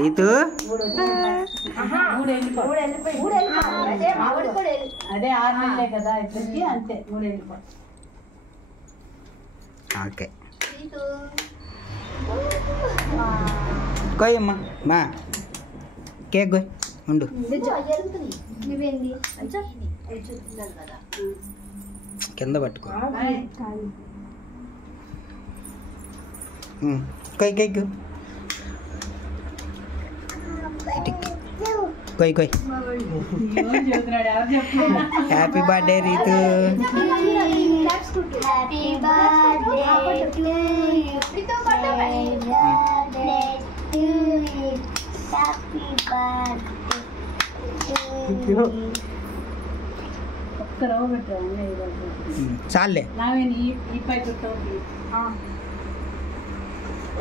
రీతు అదే 6 నెలలే కదా ఇప్పటికి అంతే 3 వెళ్ళిపో. ఓకే కొయ్యమ్మా మా కేక్ కొయ్ ఉండు కింద పట్టుకో కొయ్ కేక్ కొయ్ కొయ్ హ్యాపీ బర్త్డే రీతు ఒక్క రవ్వ పెట్టాను చాలే నావేని ఈ పై చుట్టూ